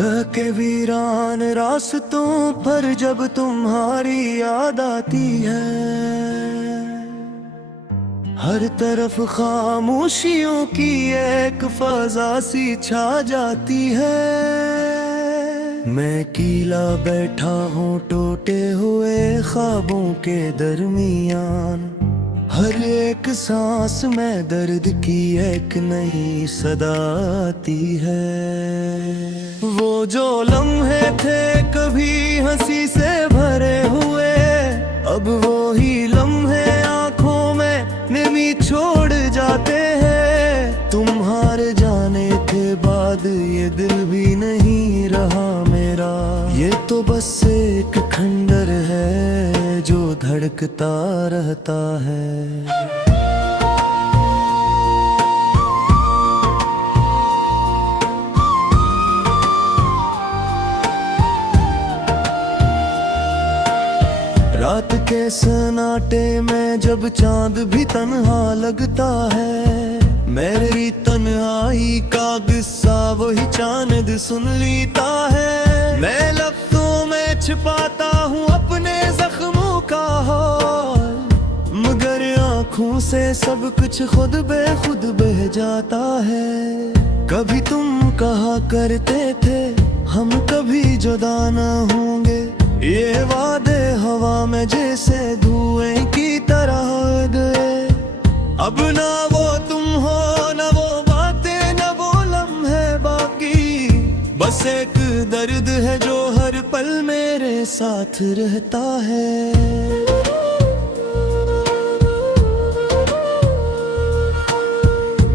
के वीरान रास्तों पर जब तुम्हारी याद आती है, हर तरफ खामोशियों की एक फजा सी छा जाती है। मैं कीला बैठा हूँ टूटे हुए ख्वाबों के दरमियान, हर एक सांस में दर्द की एक नई सदा आती है। वो जो लम्हे थे कभी हंसी से भरे हुए, अब वो ही लम्हे आंखों में नमी छोड़ जाते हैं। तुम्हारे जाने के बाद ये दिल भी नहीं रहा मेरा, ये तो बस एक खंडर है जो धड़कता रहता है। रात के सन्नाटे में जब चांद भी तन्हा लगता है, मेरी तन्हाई का किस्सा वही चांद सुन लेता है। मैं लफ्ज़ों में छिपाता हूँ अपने जख्मों का हाल, मगर आँखों से सब कुछ खुद बेखुद बह जाता है। कभी तुम कहा करते थे हम कभी जुदा न होंगे, ये वादे हवा में जैसे धुएं की तरह गए। अब ना वो तुम हो, ना वो बातें, ना वो लम्हे बाकी, बस एक दर्द है जो हर पल मेरे साथ रहता है।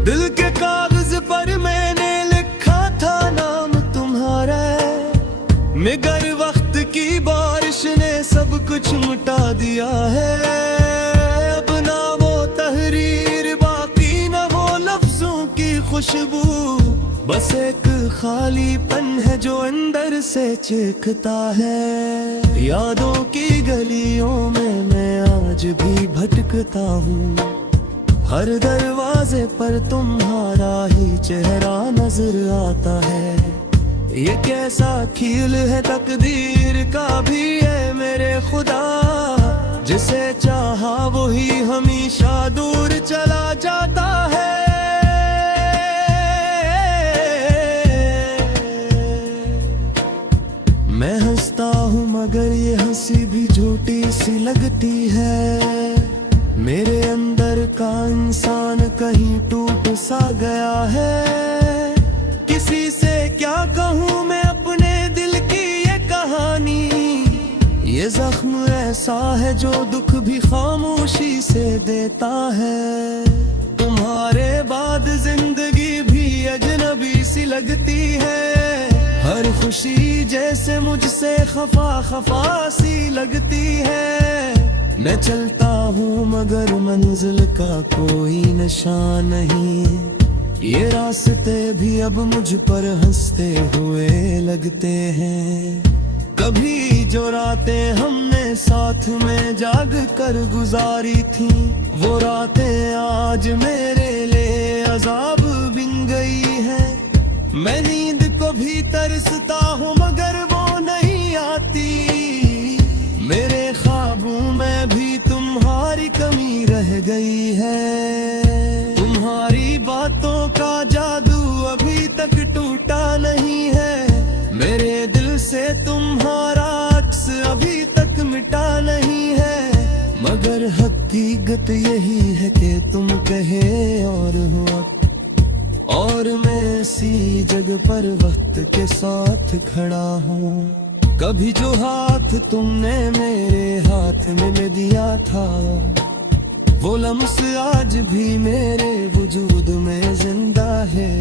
दिल के कागज पर मैंने लिखा था नाम तुम्हारा, मगर वक्त की बारिश ने सब कुछ मिटा दिया है। अब ना वो तहरीर बाकी, ना वो लफ्जों की खुशबू, बस एक खालीपन है जो अंदर से चीखता है। यादों की गलियों में मैं आज भी भटकता हूँ, हर दरवाजे पर तुम्हारा ही चेहरा नजर आता है। ये कैसा खेल है तकदीर का भी है मेरे खुदा, जिसे चाहा वही हमेशा दूर चला जाता है। मैं हंसता हूँ मगर ये हंसी भी झूठी सी लगती है। मेरे अंदर का इंसान कहीं टूट सा गया है। किसी से क्या कहूँ मैं अपने दिल की ये कहानी, ये जख्म ऐसा है जो दुख भी खामोशी से देता है। तुम्हारे बाद जिंदगी भी अजनबी सी लगती है, हर खुशी जैसे मुझसे खफा खफा सी लगती है। मैं चलता हूँ मगर मंजिल का कोई निशान नहीं, ये रास्ते भी अब मुझ पर हंसते हुए लगते हैं। कभी जो रातें हमने साथ में जाग कर गुजारी थी, वो रातें आज मेरे लिए अजाब बिन गई है। मैं नींद को भी तरसता हूँ मगर वो नहीं आती, मेरे ख्वाबों में भी तुम्हारी कमी रह गई है। तुम्हारी बातों का जादू अभी तक टूटा नहीं है, मेरे दिल से तुम्हारा अक्स अभी तक मिटा नहीं है। मगर हकीकत यही है कि तुम कहे और हो अब, और मैं इसी जगह पर वक्त के साथ खड़ा हूँ। कभी जो हाथ तुमने मेरे हाथ में दिया था, वो लम्स आज भी मेरे वजूद में जिंदा है।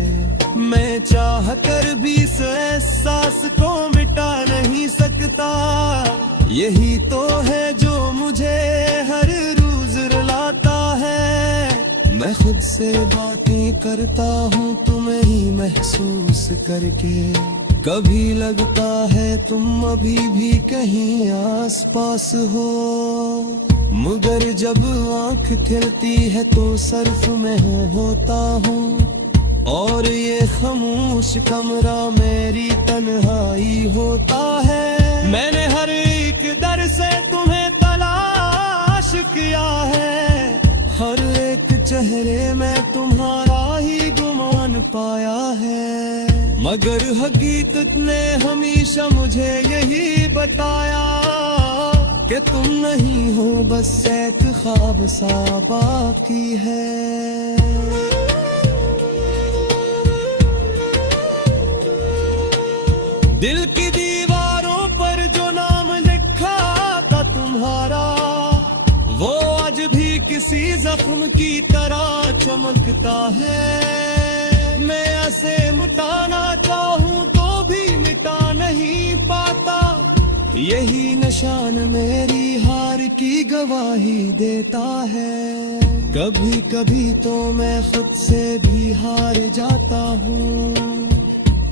मैं चाह कर भी इस एहसास को मिटा नहीं सकता, यही तो है जो मुझे हर रोज रुलाता है। मैं खुद से बातें करता हूँ तुम्हें ही महसूस करके, कभी लगता है तुम अभी भी कहीं आसपास हो, मगर जब आँख खिलती है तो सर्फ में होता हूँ। और ये खामोश कमरा मेरी तन्हाई होता है। मैंने हर एक दर से तुम्हें तलाश किया है, हर एक चेहरे में तुम्हारा ही गुमान पाया है। मगर हकीकत ने हमेशा मुझे यही बताया कि तुम नहीं हो, बस एक ख्वाब सा बाकी है। दिल की दीवारों पर जो नाम लिखा था तुम्हारा, वो आज भी किसी जख्म की तरह चमकता है। मैं ऐसे मिटाना चाहूं तो भी मिटा नहीं पाता, यही निशान मेरी हार की गवाही देता है। कभी कभी तो मैं खुद से भी हार जाता हूँ,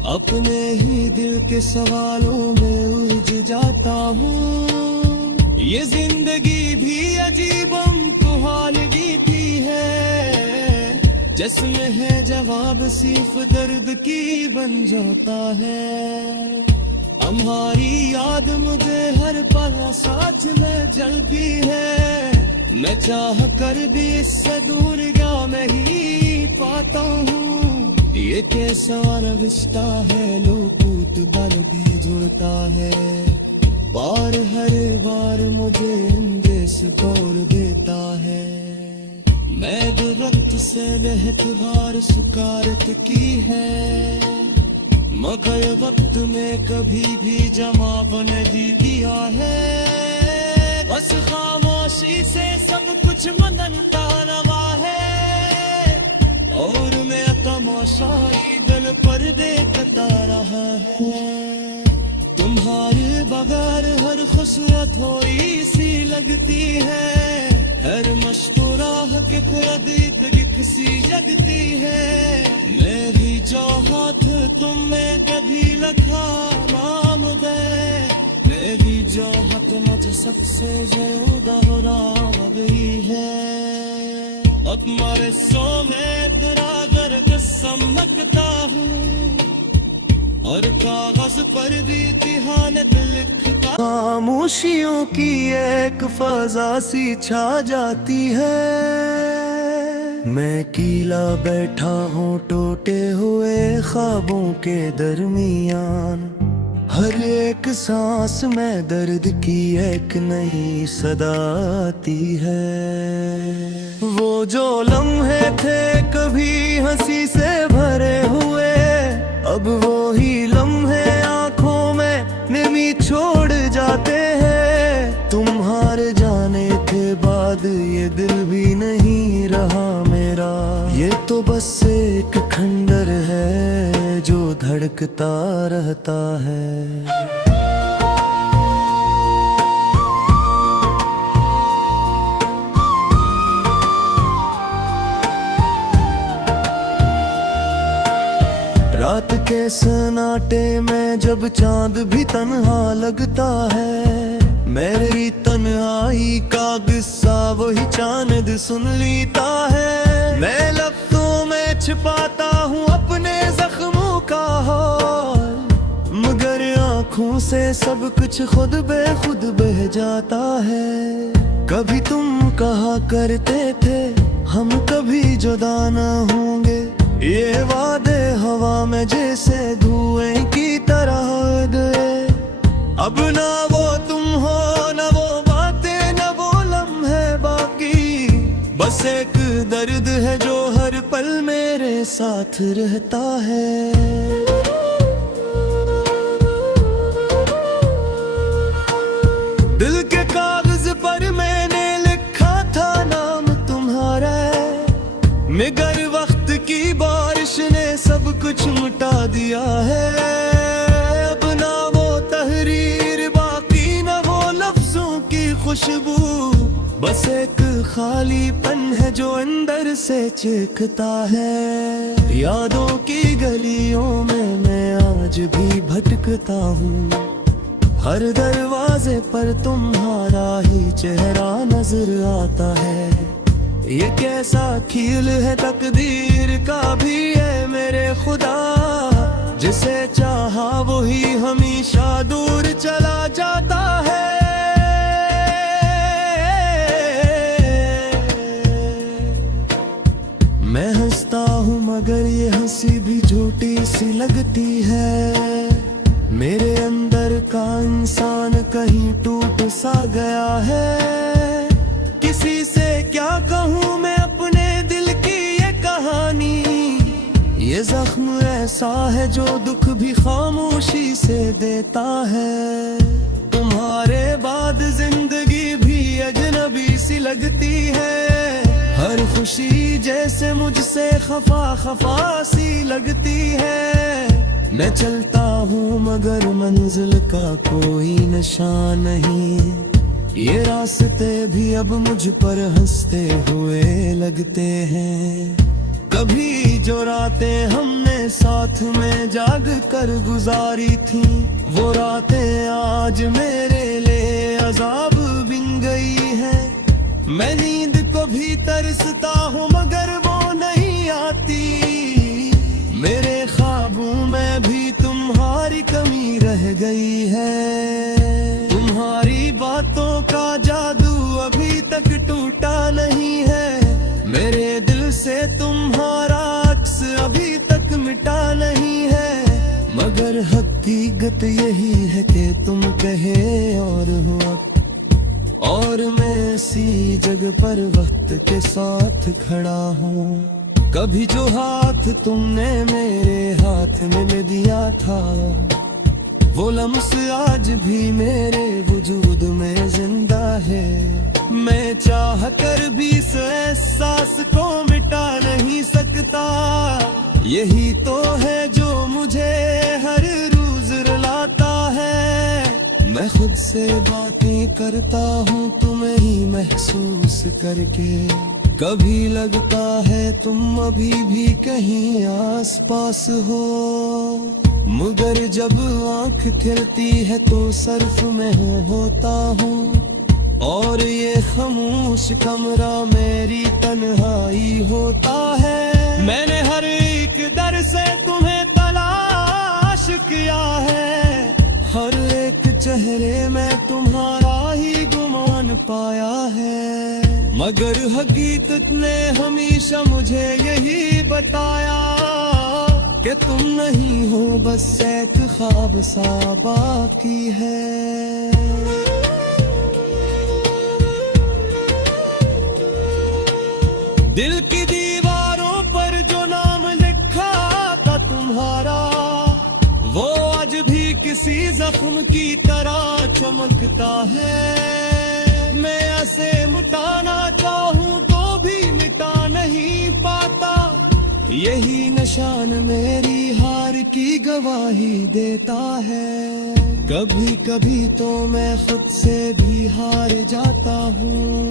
अपने ही दिल के सवालों में उलझ जाता हूँ। ये जिंदगी भी अजीब हमकोहालगी थी है, जिसमें है जवाब सिर्फ दर्द की बन जाता है। हमारी याद मुझे हर पल साथ में जलती है, मैं चाह कर भी इससे दूर जा मैं ही पाता हूँ। ये कैसा रिश्ता है, लोकूत भर भी जुड़ता है, बार हर बार मुझे अंदेश तोड़ देता है। मैं दरख्त से लहक बार सुकारत की है, मगर वक्त में कभी भी जवाब नहीं दिया है। बस खामोशी से सब कुछ मनता रवा है, और मैं तमाशाई दिल पर देखता रहा है। तुम्हारे बगैर हर खुशरत होई सी लगती है, हर मुस्कुराहट खुद सी जगती है। मेरी जो हाथ तुम में कभी लखा नाम दे, मेरी जो हाथ मुझ सबसे जुदा हो गई है। अब मारे सो में तेरा गर्ग समकता हूँ, और कागज पर भी तिहानत लिखता। खामोशियों की एक फजा सी छा जाती है, मैं कीला बैठा हूँ टूटे हुए ख्वाबों के दरमियान। हर एक सांस में दर्द की एक नई सदा आती है। वो जो लम्हे थे कभी हंसी से भरे हुए, अब वो ही लम्हे आंखों में नमी छोड़ जाते हैं। तुम्हारे जाने के बाद ये दिल भी नहीं रहा मेरा, ये तो बस एक खंडर है जो धड़कता रहता है। रात के सन्नाटे में जब चांद भी तन्हा लगता है, मेरी तन्हाई का किस्सा वही चांद सुन लेता है। मैं लफ्ज़ों में छिपाता हूँ अपने जख्मों का हाल, मगर आँखों से सब कुछ खुद बेखुद बह जाता है। कभी तुम कहा करते थे हम कभी जुदा न होंगे, ये वादे हवा में जैसे धुएं की तरह उड़ गए। अब ना वो तुम हो, ना वो बातें, ना वो लम्हे बाकी, बस एक दर्द है जो हर पल मेरे साथ रहता है। दिल के कागज पर मैंने लिखा था नाम तुम्हारा, मगर वक्त की बारिश ने सब कुछ मिटा दिया है। अब ना वो तहरीर बाकी, ना वो लफ्जों की खुशबू, बस एक खालीपन है जो अंदर से चीखता है। यादों की गलियों में मैं आज भी भटकता हूँ, हर दरवाजे पर तुम्हारा ही चेहरा नजर आता है। ये कैसा खेल है तकदीर का भी है मेरे खुदा, जिसे चाहा वही हमेशा दूर चला जाता है। मैं हंसता हूँ मगर ये हंसी भी झूठी सी लगती है। मेरे अंदर का इंसान कहीं टूट सा गया है। किसी से क्या कहूँ मैं अपने दिल की ये कहानी, ये जख्म ऐसा है जो दुख भी खामोशी से देता है। तुम्हारे बाद जिंदगी भी अजनबी सी लगती है। हर खुशी जैसे मुझसे खफा खफा सी लगती है। मैं चलता हूँ मगर मंजिल का कोई निशान नहीं। ये रास्ते भी अब मुझ पर हंसते हुए लगते हैं। कभी जो रातें हमने साथ में जाग कर गुजारी थी, वो रातें आज मेरे लिए अजाब बिन गई है। मैं नींद को भी तरसता हूँ मगर वो नहीं आती। मेरे ख्वाबों में भी तुम्हारी कमी रह गई है। तुम्हारी बातों का जादू अभी तक टूटा नहीं है। मेरे दिल से तुम्हारा अक्स अभी तक मिटा नहीं है। मगर हकीकत यही है कि तुम कहे और हो अब, और मैं इसी जगह पर वक्त के साथ खड़ा हूँ। कभी जो हाथ तुमने मेरे हाथ में दिया था, वो लम्स आज भी मेरे वजूद में जिंदा है। मैं चाह कर भी इस एहसास को मिटा नहीं सकता। यही तो है जो मुझे हर रोज रुलाता है। मैं खुद से बातें करता हूँ तुम्हें ही महसूस करके। कभी लगता है तुम अभी भी कहीं आस पास हो, मगर जब आंख खिलती है तो सर्फ में होता हूँ। और ये खामोश कमरा मेरी तन्हाई होता है। मैंने हर एक दर से तुम्हें तलाश किया है। हर एक चेहरे में तुम्हारा ही गुमान पाया है। मगर हकीकत ने हमेशा मुझे यही बताया कि तुम नहीं हो, बस एक ख्वाब सा बाकी है। दिल की दीवारों पर जो नाम लिखा था तुम्हारा, वो आज भी किसी जख्म की तरह चमकता है। मैं ऐसे मिटाना चाहूँ तो भी मिटा नहीं पाता। यही निशान मेरी हार की गवाही देता है। कभी कभी तो मैं खुद से भी हार जाता हूँ।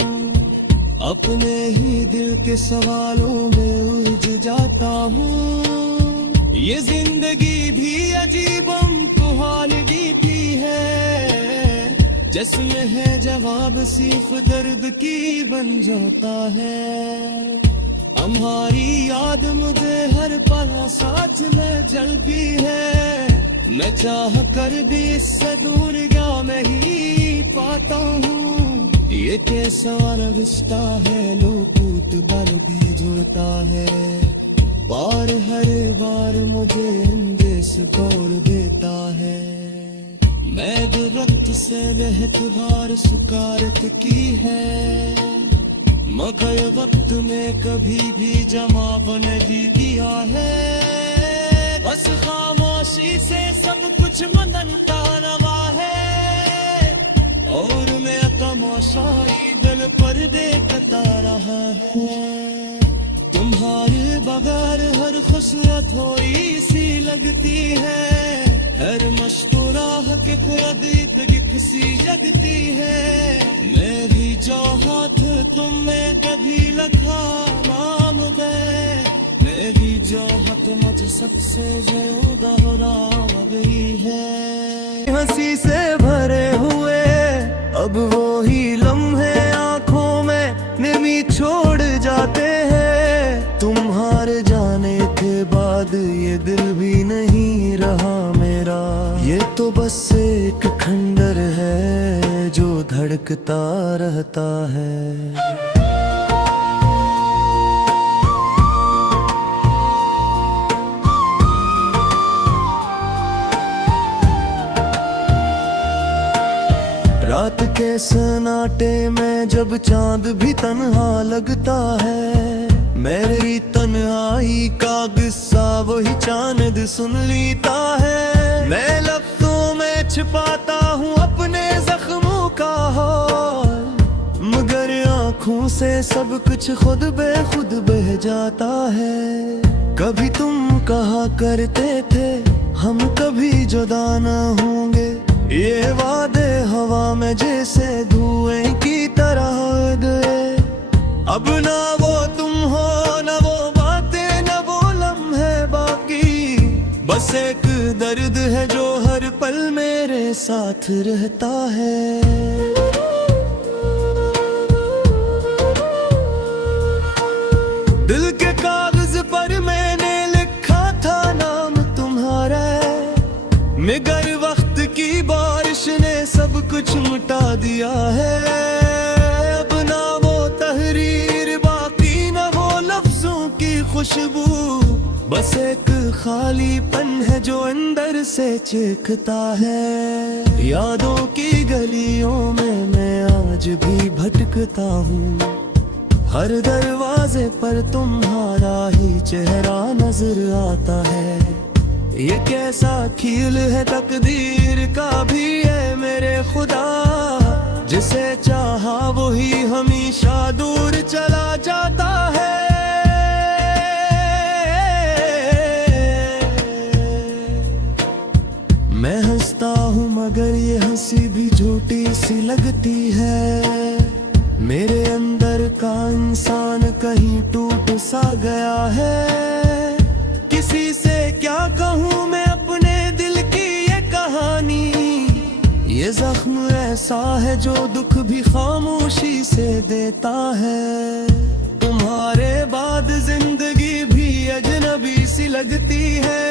अपने ही दिल के सवालों में उलझ जाता हूँ। ये जिंदगी भी अजीब हमको हाल जीती है, जिसमें है जवाब सिर्फ दर्द की बन जाता है। हमारी याद मुझे हर पल साथ में जलती है। मैं चाह कर भी इससे दूर जा मैं ही पाता हूँ। ये कैसा रिश्ता है, लोकूट बार भी जुड़ता है। बार हर बार मुझे अंदेश तोड़ देता है। मैं दुरक्त से रहत बार सुकारत की है, मगर वक्त में कभी भी जमा बन भी दिया है। बस खामोशी से सब कुछ मनता रवा है, और मैं तमाशाई दिल पर देखता रहा है। तुम्हारे बगैर हर खुशरत होई सी लगती है। हर मुस्कुराहट के खुद किसी जगती है। मैं भी चाहत तुम्हें कभी लखा नाम गए। मैं भी चाहत मुझ सबसे जुदा हो गई है। हंसी से भरे हुए अब वो ही लम्हे आंखों में नमी छोड़ जा ये तो बस एक खंडर है जो धड़कता रहता है। रात के सन्नाटे में जब चांद भी तन्हा लगता है, मेरी तन्हाई का किस्सा वही चांद सुन लेता है। मैं लफ्ज़ों में छिपाता हूँ अपने जख्मों का हाल, मगर आँखों से सब कुछ खुद बेखुद बह जाता है। कभी तुम कहा करते थे हम कभी जुदा न होंगे, ये वादे हवा में जैसे धुएं की तरह गए। अब ना वो तुम हो, ना वो बातें, ना वो लम्हे बाकी, बस एक दर्द है जो हर पल मेरे साथ रहता है। दिल के कागज पर मैंने लिखा था नाम तुम्हारा, मगर वक्त की बारिश ने सब कुछ मिटा दिया है। अब ना वो तहरीर बाकी, ना वो लफ्जों की खुशबू, बस एक खालीपन है जो अंदर से चीखता है। यादों की गलियों में मैं आज भी भटकता हूँ, हर दरवाजे पर तुम्हारा ही चेहरा नजर आता है। ये कैसा खेल है तकदीर का भी है मेरे खुदा, जिसे चाहा वही हमेशा दूर चला जाता है। मैं हंसता हूँ मगर ये हंसी भी झूठी सी लगती है। मेरे अंदर का इंसान कहीं टूट सा गया है। किसी से क्या कहूँ मैं अपने दिल की ये कहानी, ये जख्म ऐसा है जो दुख भी खामोशी से देता है। तुम्हारे बाद जिंदगी भी अजनबी सी लगती है,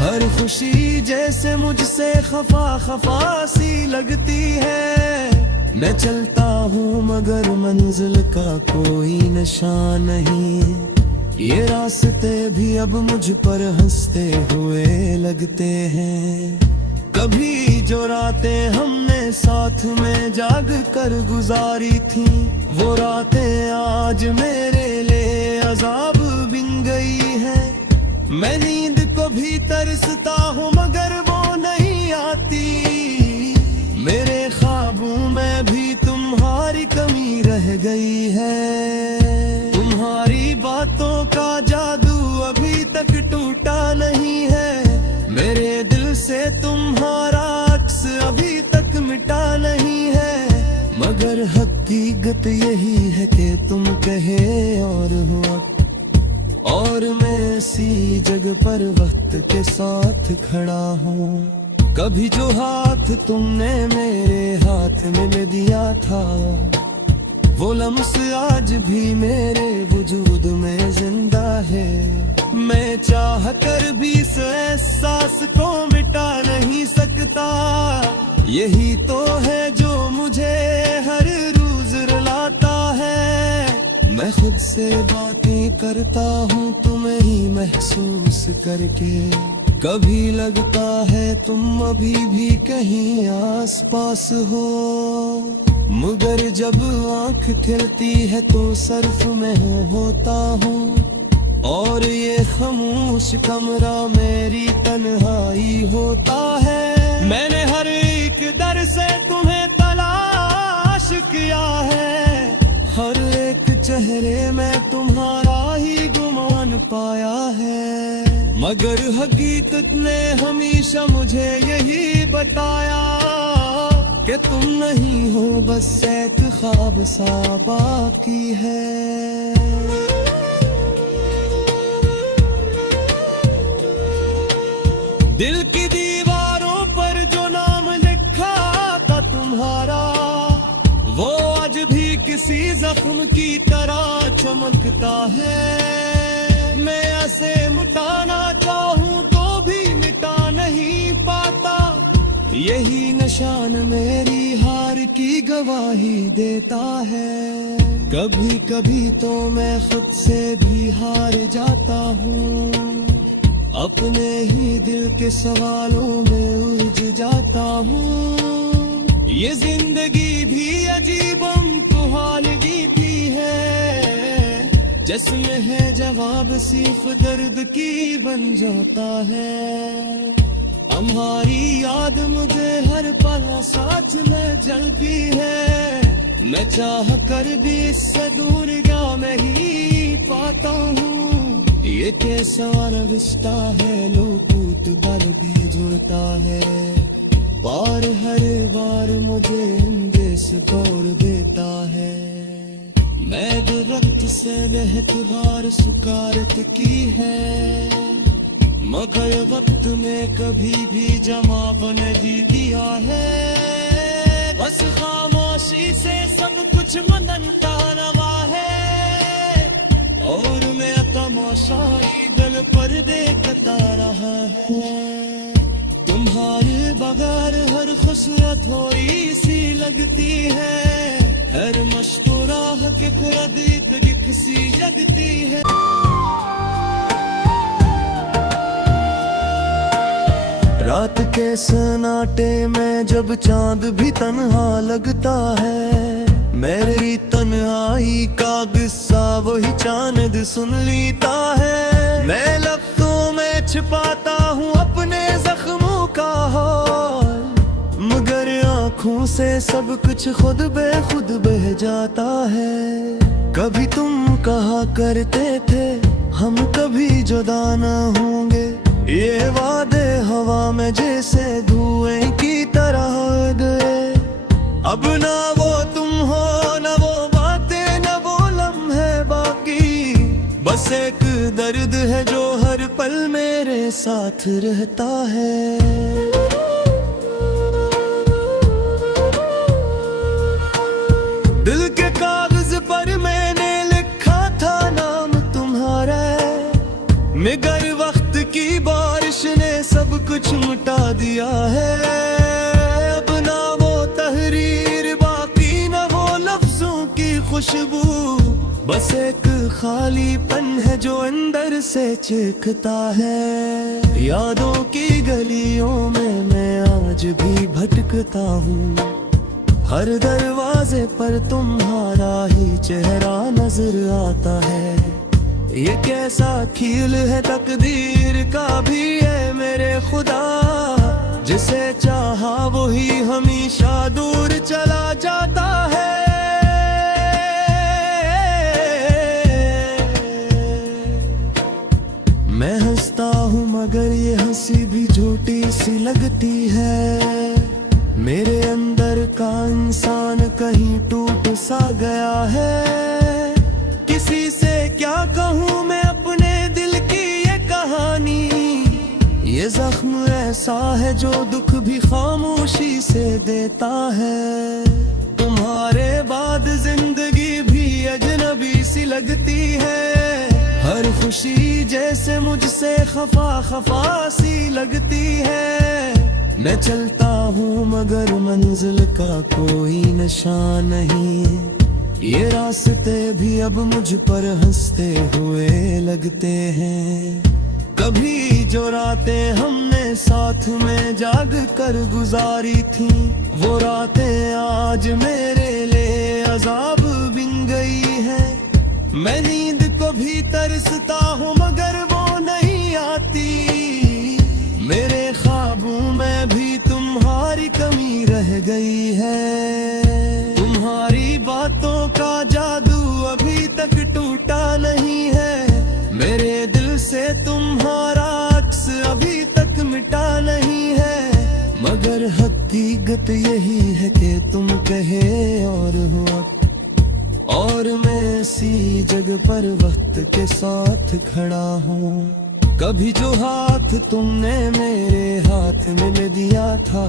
हर खुशी जैसे मुझसे खफा खफा सी लगती है। मैं चलता हूँ मगर मंजिल का कोई निशान नहीं, ये रास्ते भी अब मुझ पर हंसते हुए लगते हैं। कभी जो रातें हमने साथ में जाग कर गुजारी थी, वो रातें आज मेरे लिए अजाब बिन गई है। मैं नींद को भी तरसता हूँ मगर वो नहीं आती, मेरे ख्वाबों में भी तुम्हारी कमी रह गई है। तुम्हारी बातों का जादू अभी तक टूटा नहीं है, मेरे दिल से तुम्हारा अक्स अभी तक मिटा नहीं है। मगर हकीकत यही है कि तुम कहे और हो, और मैं इसी जगह पर वक्त के साथ खड़ा हूँ। कभी जो हाथ तुमने मेरे हाथ में दिया था, वो लम्स आज भी मेरे वजूद में जिंदा है। मैं चाह कर भी इस एहसास को मिटा नहीं सकता, यही तो है जो मुझे हर रोज रुलाता है। मैं खुद से बातें करता हूँ तुम्हें ही महसूस करके, कभी लगता है तुम अभी भी कहीं आसपास हो, मगर जब आंख खिलती है तो सर्फ में होता हूँ, और ये खामोश कमरा मेरी तन्हाई होता है। मैंने हर एक दर से तुम्हें तलाश किया है, हर एक चेहरे में तुम्हारा ही गुमान पाया है, मगर हकीकत ने हमेशा मुझे यही बताया कि तुम नहीं हो, बस एक ख्वाब सा बाकी है। दिल की दीवारों पर जो नाम लिखा था तुम्हारा, वो आज भी किसी जख्म की तरह चमकता है। मैं ऐसे मिटाना चाहूँ तो भी मिटा नहीं पाता, यही निशान मेरी हार की गवाही देता है। कभी कभी तो मैं खुद से भी हार जाता हूँ, अपने ही दिल के सवालों में उलझ जाता हूँ। ये जिंदगी भी अजीब हमको की है, जिसमें है जवाब सिर्फ दर्द की बन जाता है। हमारी याद मुझे हर पल साथ में जलती है, मैं चाह कर भी इससे दूर जा मैं ही पाता हूँ। ये कैसा रिश्ता है, लोकूत पर भी जुड़ता है, बार हर बार मुझे अंदेश तोड़ देता है। मैं दुरक्त से बेहद बार सुकारत की है, मगर वक्त में कभी भी जवाब नहीं दिया है। बस खामोशी से सब कुछ मनता रहा है, और मैं तमाशाई दिल पर देखता रहा है। तुम्हारे बगैर हर खुशरत थोड़ी सी लगती है, हर मुस्कुराह के खुद सी जगती है। रात के सन्नाटे में जब चांद भी तन्हा लगता है, मेरी तन्हाई का किस्सा वही चांद सुन लेता है। मैं लफ्ज़ों में छिपाता हूँ अपने जख्मों का हाल, मगर आँखों से सब कुछ खुद बेखुद बह जाता है। कभी तुम कहा करते थे हम कभी जुदा न होंगे, ये वादे हवा में जैसे धुएं की तरह गए। अब ना वो तुम हो, ना वो बातें, ना वो लम्हे बाकी, बस एक दर्द है जो हर पल मेरे साथ रहता है। दिल के कागज पर मैंने लिखा था नाम तुम्हारा, मगर वक्त की बारिश ने सब कुछ मिटा दिया है। अब ना वो तहरीर बाकी, ना वो लफ्जों की खुशबू, बस एक खालीपन है जो अंदर से चीखता है। यादों की गलियों में मैं आज भी भटकता हूँ, हर दरवाजे पर तुम्हारा ही चेहरा नजर आता है। ये कैसा खेल है तकदीर का भी है मेरे खुदा, जिसे चाहा वही हमेशा दूर चला जाता है। मैं हंसता हूँ मगर ये हंसी भी झूठी सी लगती है, मेरे अंदर का इंसान कहीं टूट सा गया है। किसी से क्या कहूँ मैं अपने दिल की ये कहानी, ये जख्म ऐसा है जो दुख भी खामोशी से देता है। तुम्हारे बाद जिंदगी भी अजनबी सी लगती है, हर खुशी जैसे मुझसे खफा खफा सी लगती है। मैं चलता हूँ मगर मंजिल का कोई निशान नहीं, ये रास्ते भी अब मुझ पर हंसते हुए लगते हैं। कभी जो रातें हमने साथ में जाग कर गुजारी थी, वो रातें आज मेरे लिए अजाब बिन गई है। मैं नींद को भी तरसता हूँ मगर वो नहीं आती, मेरे ख्वाबों में भी तुम्हारी कमी रह गई है। तुम्हारी बातों का जादू अभी तक टूटा नहीं है, मेरे दिल से तुम्हारा अक्स अभी तक मिटा नहीं है। मगर हकीकत यही है कि तुम कहे और हो अब, और मैं इसी जगह पर वक्त के साथ खड़ा हूँ। कभी जो हाथ तुमने मेरे हाथ में दिया था,